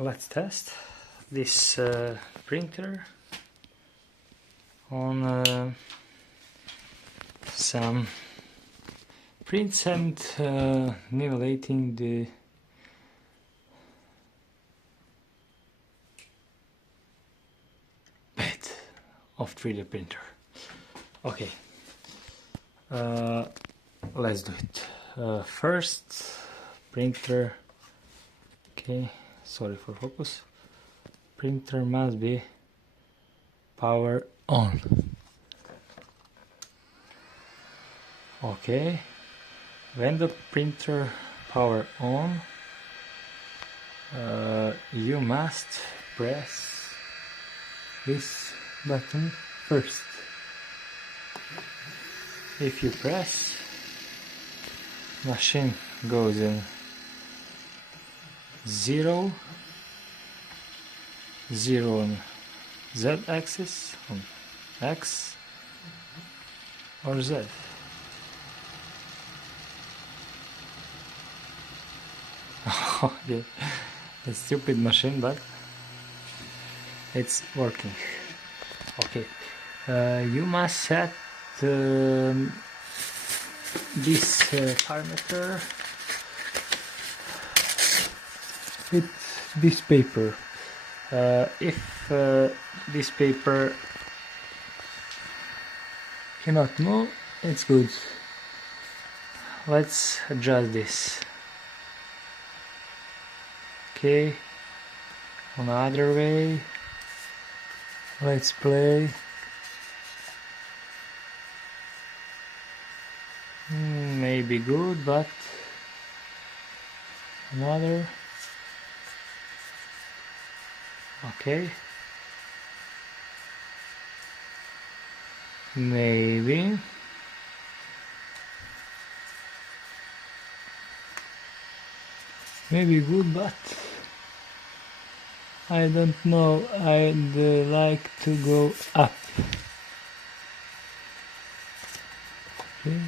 Let's test this printer on some prints and nivellating the bed of 3D printer. Okay, let's do it. First, printer. Okay, sorry for focus. Printer must be power on. Okay, when the printer power on, you must press this button first. If you press, machine goes in 0 on Z-axis, on X or Z. Okay, a stupid machine, but it's working. Okay, you must set this parameter with this paper. If this paper cannot move, it's good. Let's adjust this. Okay, another way. Let's play. Maybe good, but another. Okay, maybe good, but I don't know. I'd like to go up. Okay.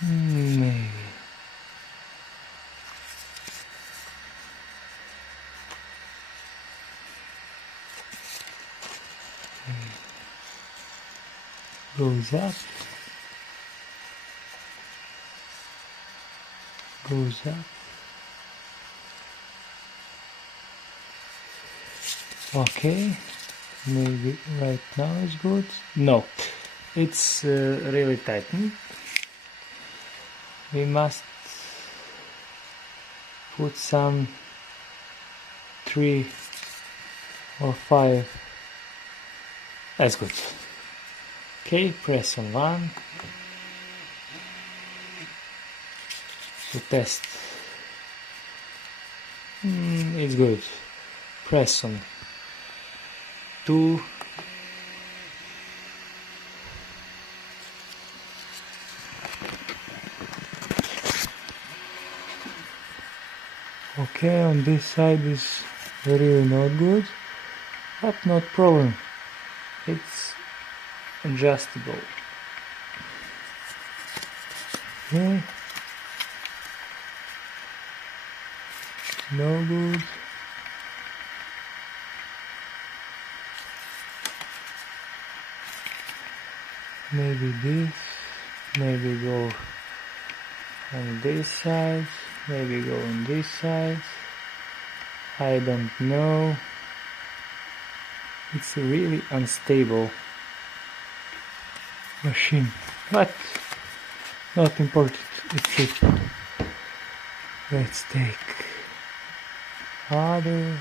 Maybe. Goes up. Goes up. Okay, maybe right now is good. No, it's really tightened. We must put some 3 or 5. That's good. Okay, press on 1 to test. It's good. Press on 2. Okay, on this side is really not good, but not problem. It's adjustable. Okay. No good. Maybe this. Maybe go on this side. Maybe go on this side. I don't know. It's a really unstable machine, but not important. It's it. Let's take other.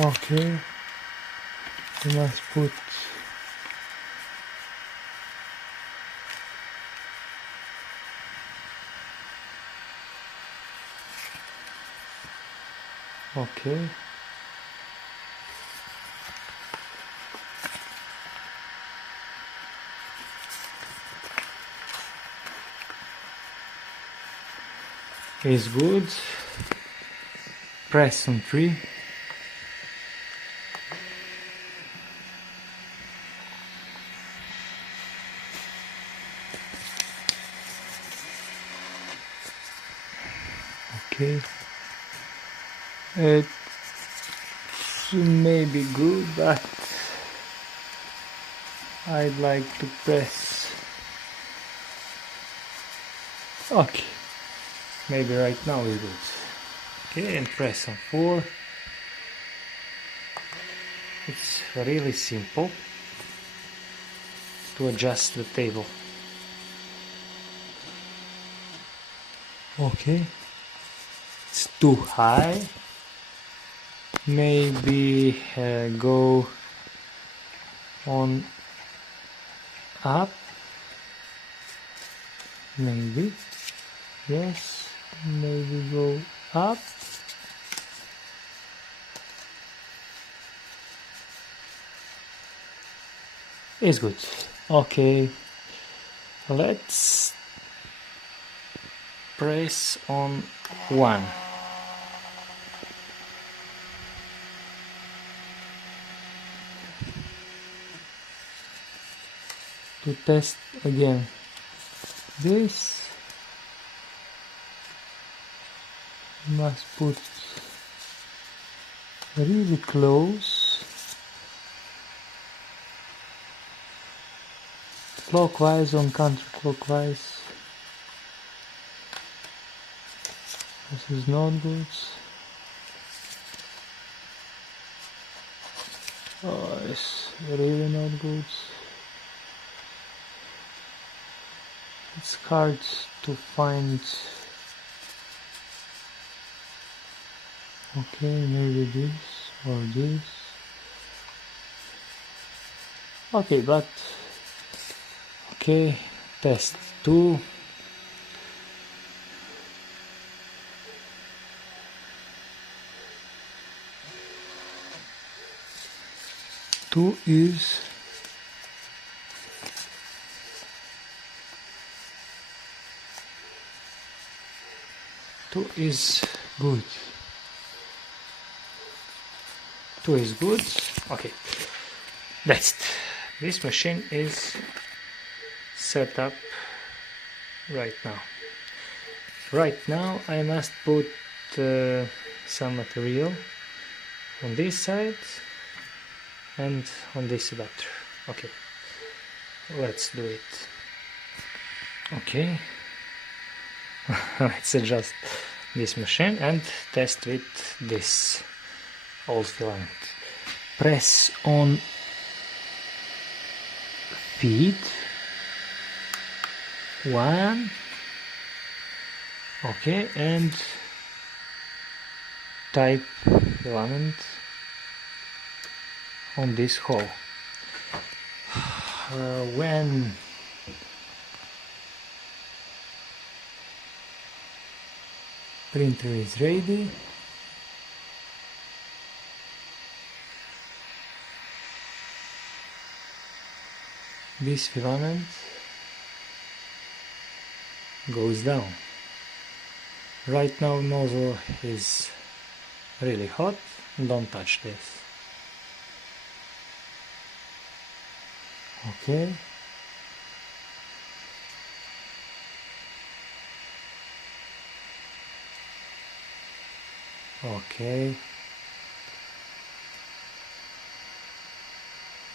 Okay, you must put okay. Is good. Press on 3. Okay, it may be good, but I'd like to press. Okay, maybe right now is good. Okay, and press on 4. It's really simple to adjust the table. Okay, it's too high. Maybe go on up. Maybe. Yes, maybe go up. It's good. Okay, let's press on 1. To test again this, must put really close, clockwise on counterclockwise. This is not good. Oh, it's really not good. It's hard to find. Okay, maybe this or this. Okay, but okay, test 2. Two is good. 2 is good. Okay, that's it. This machine is set up right now. Right now I must put some material on this side and on this adapter. Okay, let's do it. Okay, let's adjust this machine and test with this old filament. Press on feed 1. Okay, and type filament on this hole. When printer is ready, this filament goes down. Right now nozzle is really hot, don't touch this. Okay. Okay.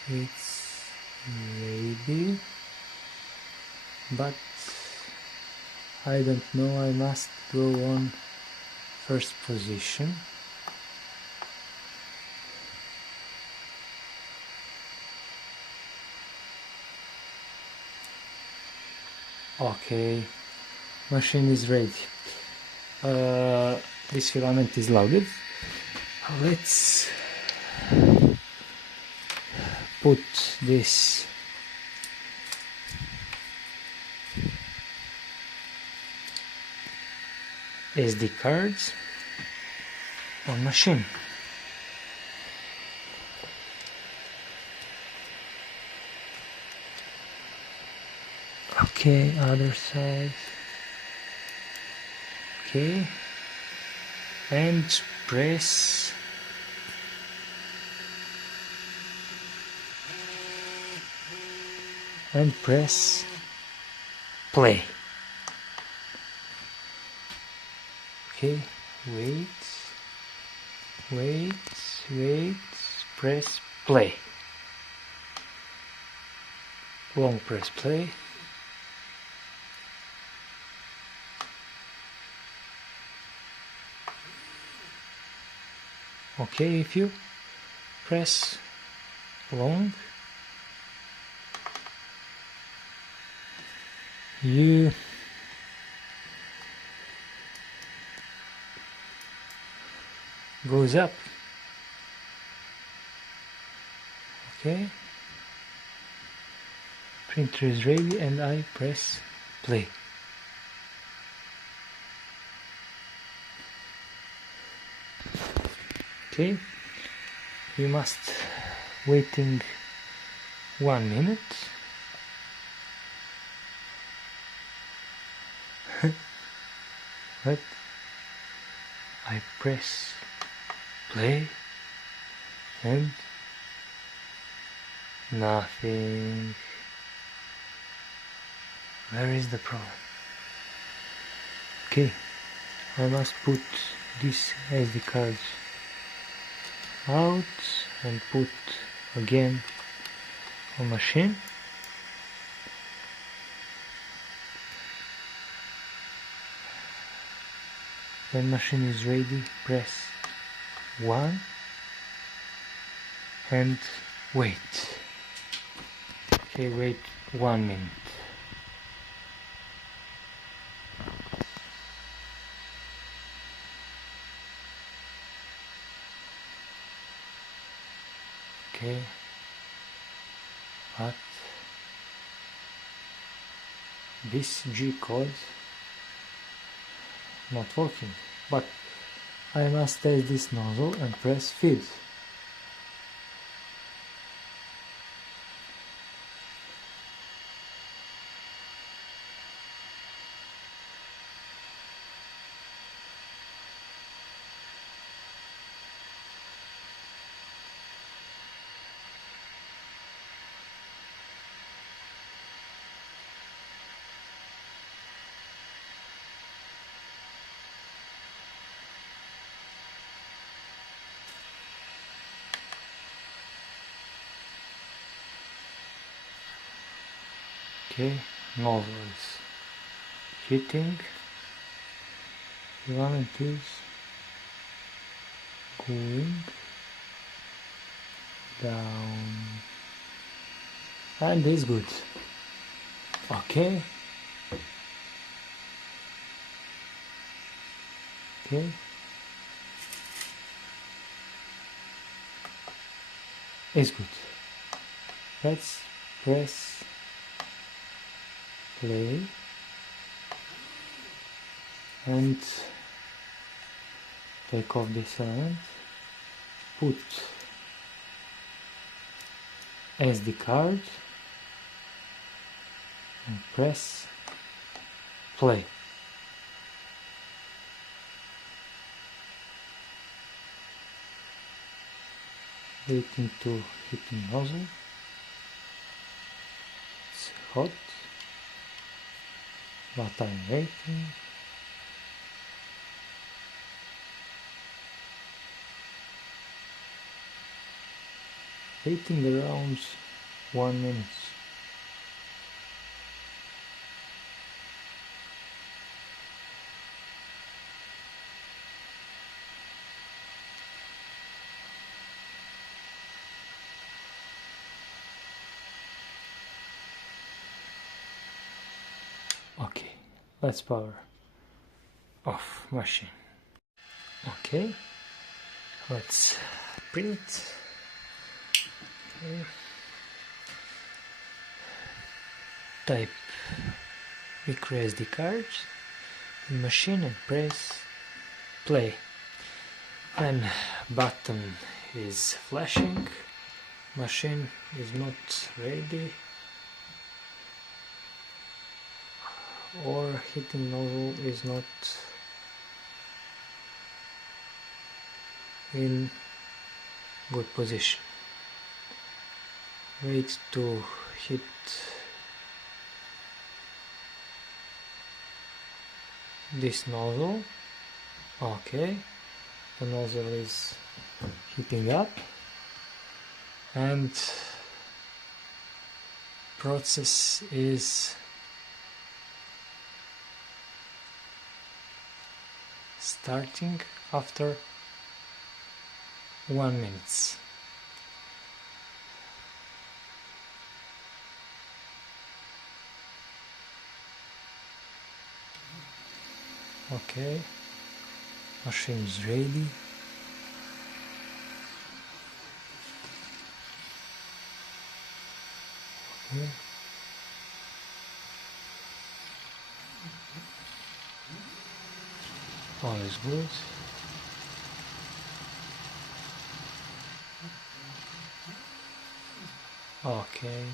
It's ready, but I don't know, I must go on first position. Okay, machine is ready. This filament is loaded. Let's put this SD cards on machine. Okay, other side. Okay, and press play. Okay, wait, press play. Long press play. Okay, if you press long, you goes up. Okay, printer is ready and I press play. Okay, we must waiting 1 minute. But I press play and nothing. Where is the problem? Okay, I must put this SD card out and put again on machine. When machine is ready, press 1 and wait. Okay, wait 1 minute. Okay, but this G code not working, but I must test this nozzle and press feed. Okay, nozzle is heating, filament is going down, and is good. Okay, okay, it's good. Let's press play and take off this element, put SD card and press play. Waiting to hit the nozzle. It's hot, but I'm waiting. Waiting around 1 minute. Okay, let's power off machine. Okay, let's print. Okay. Type micro SD card in machine and press play. When button is flashing, machine is not ready, or heating nozzle is not in good position. Wait to hit this nozzle. Okay, the nozzle is heating up and process is starting after 1 minute. Okay, machine is ready. Okay. All is good. Okay.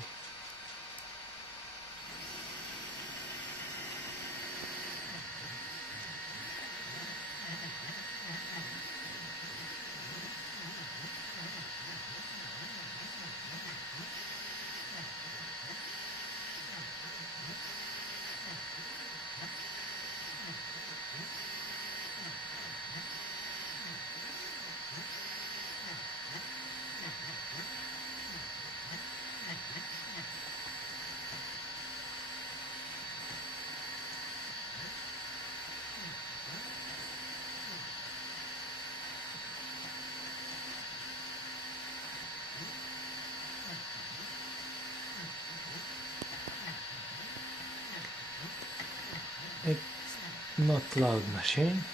It's not loud machine.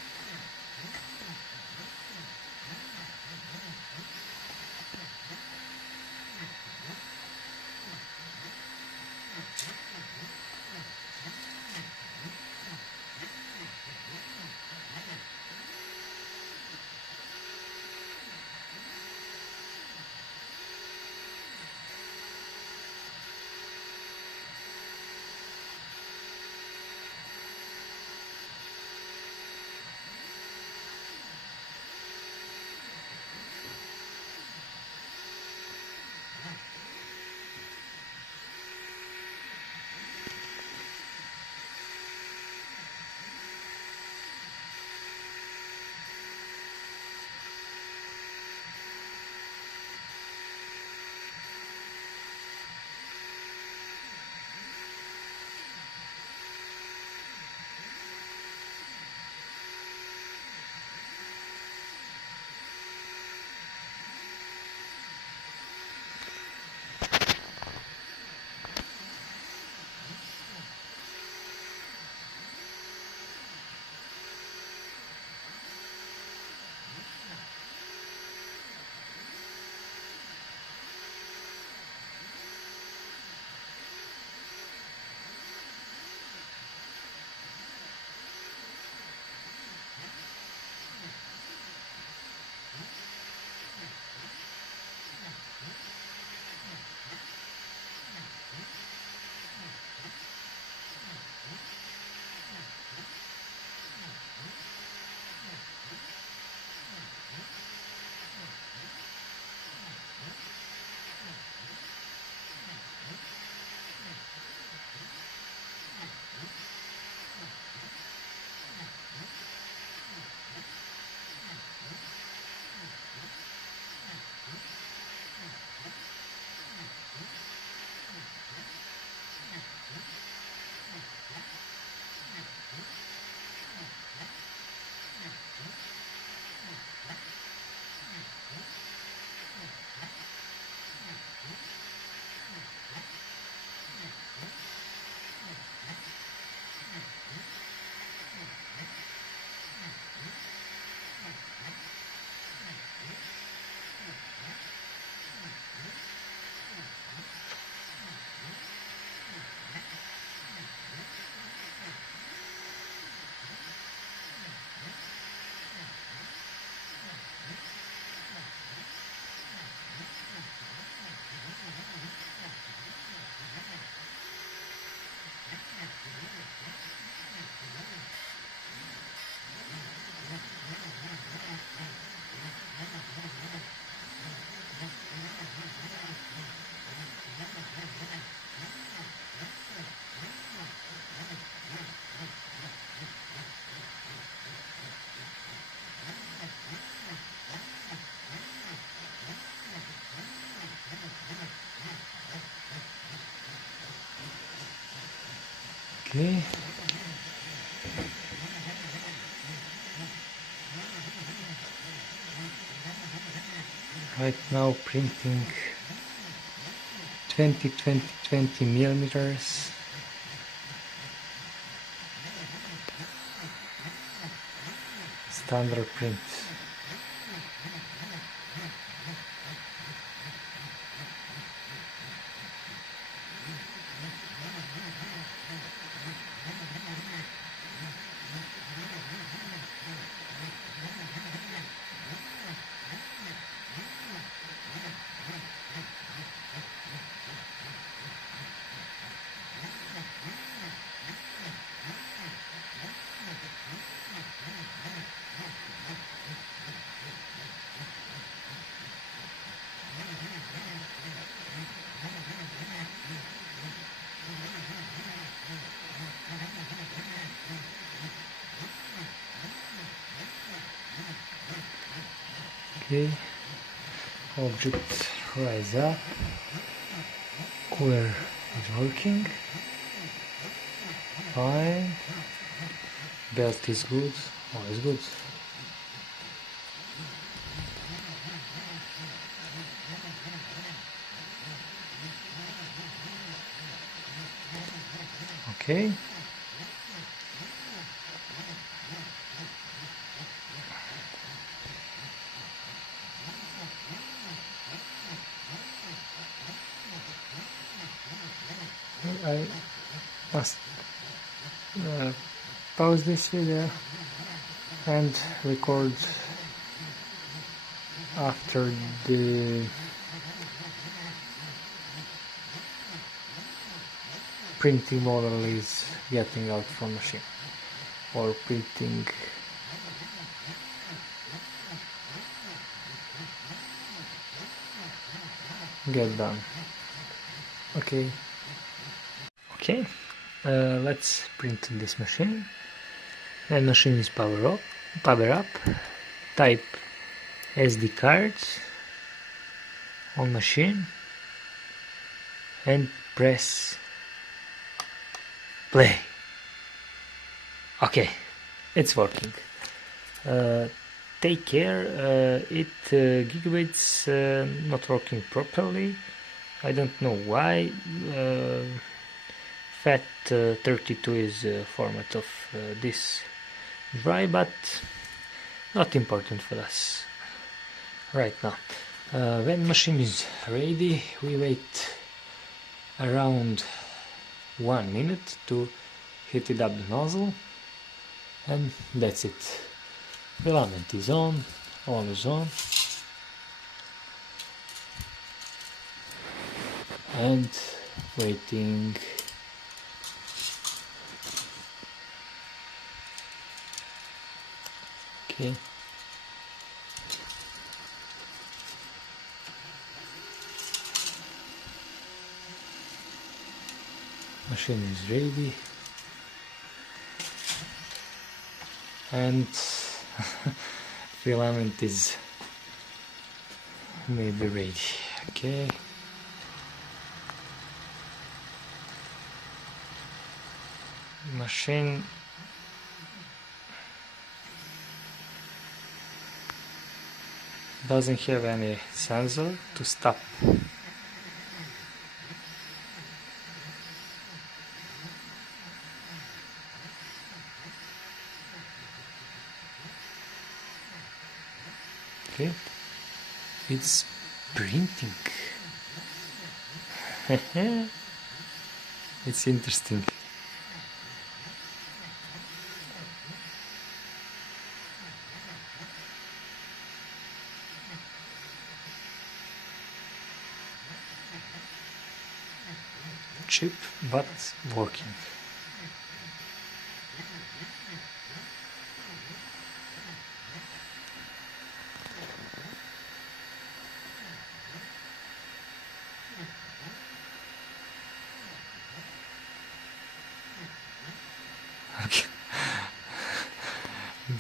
Okay. Right now printing 20 millimeters. Standard print. Okay, object rise up, cooler is working, fine, belt is good, all is good. Okay. I must pause this video and record after the printing model is getting out from machine, or printing get done. Okay. Okay, let's print this machine. And machine is power up. Type SD cards on machine and press play. Okay, it's working. Take care, gigabytes not working properly. I don't know why. FAT32 is format of this drive, but not important for us right now. When machine is ready, we wait around 1 minute to heat it up the nozzle, and that's it. Filament is on, all is on, and waiting. Okay. Machine is ready, and filament is maybe ready. Okay. Machine doesn't have any sensor to stop. Okay, it's printing. It's interesting. Cheap but working. Okay.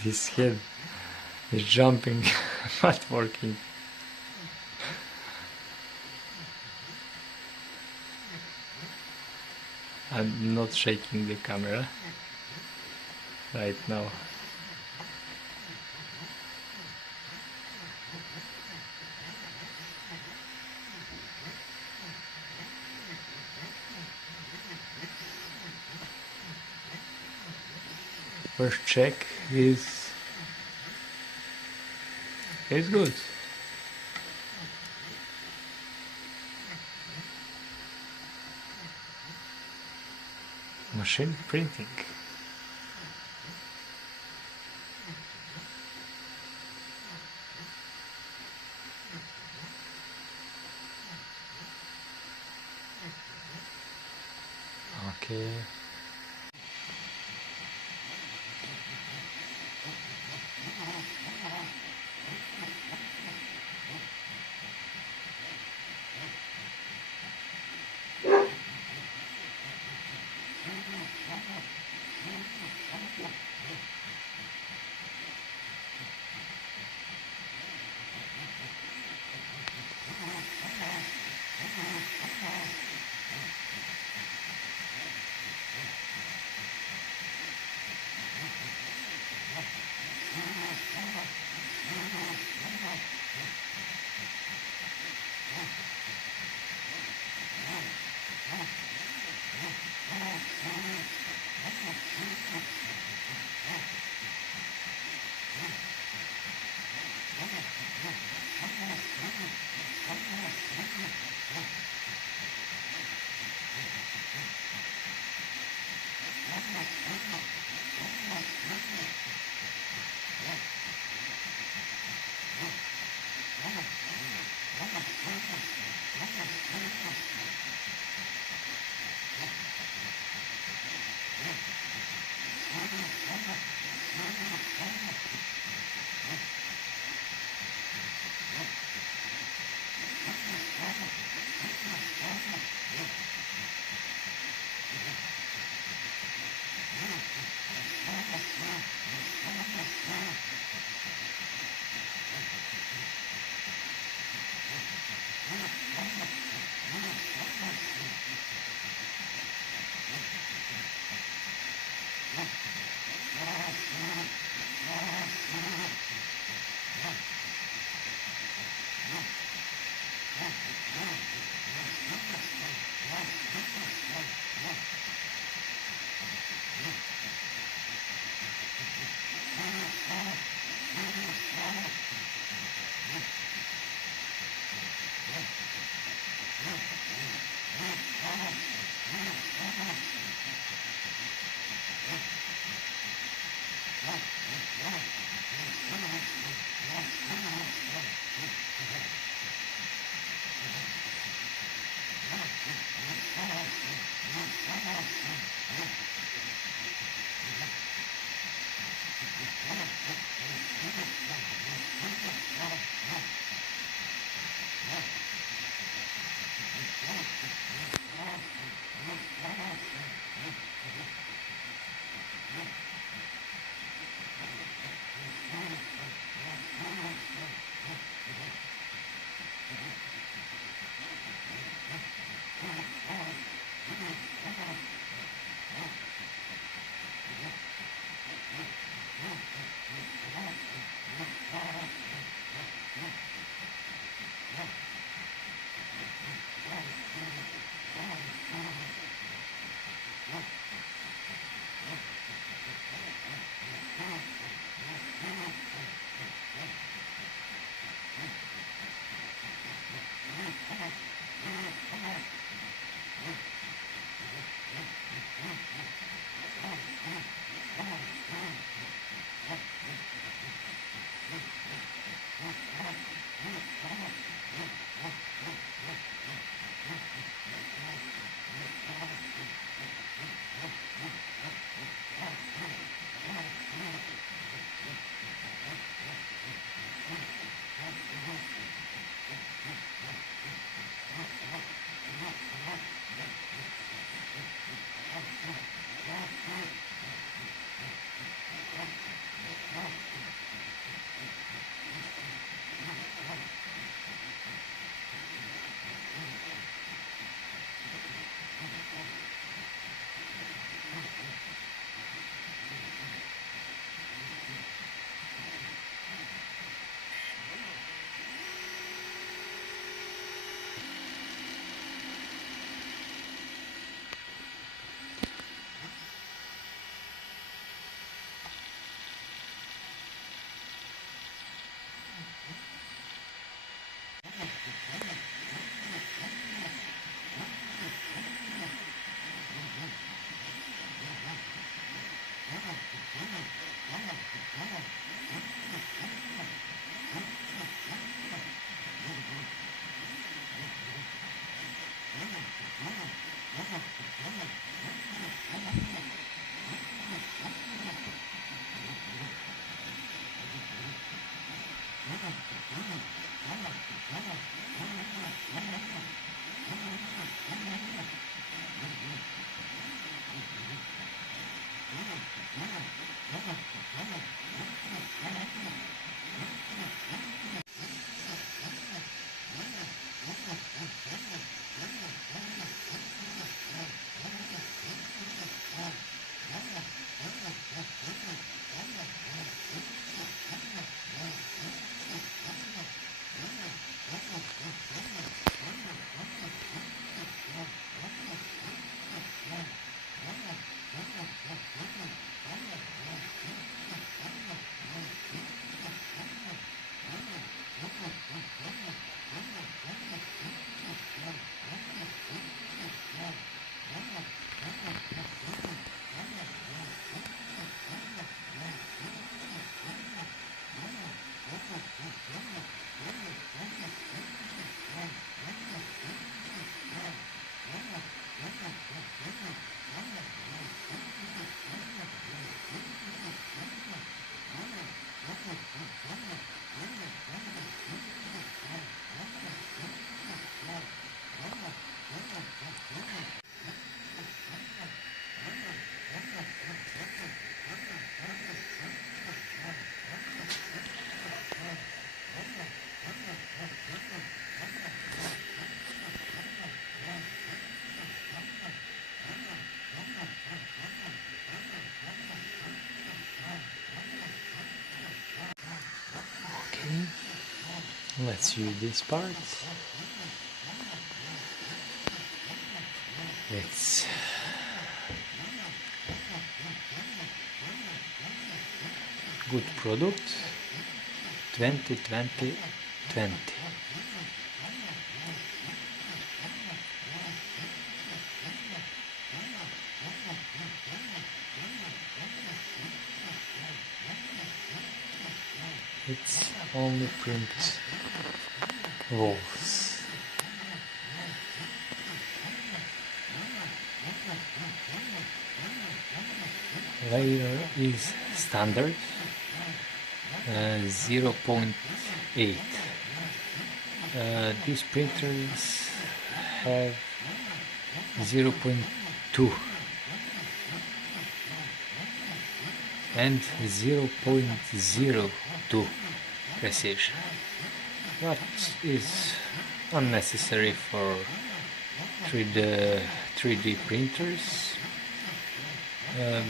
This head is jumping but working. I'm not shaking the camera right now. First check is good. Machine printing. Okay. Okay, let's view this part. It's good product, 20-20-20. It's only print walls. Layer is standard 0.8. These printers have 0.2 and 0.02 precision. That is unnecessary for 3D printers.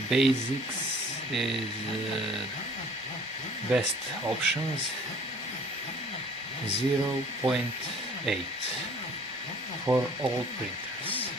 Basics is best options, 0.8 for all printers.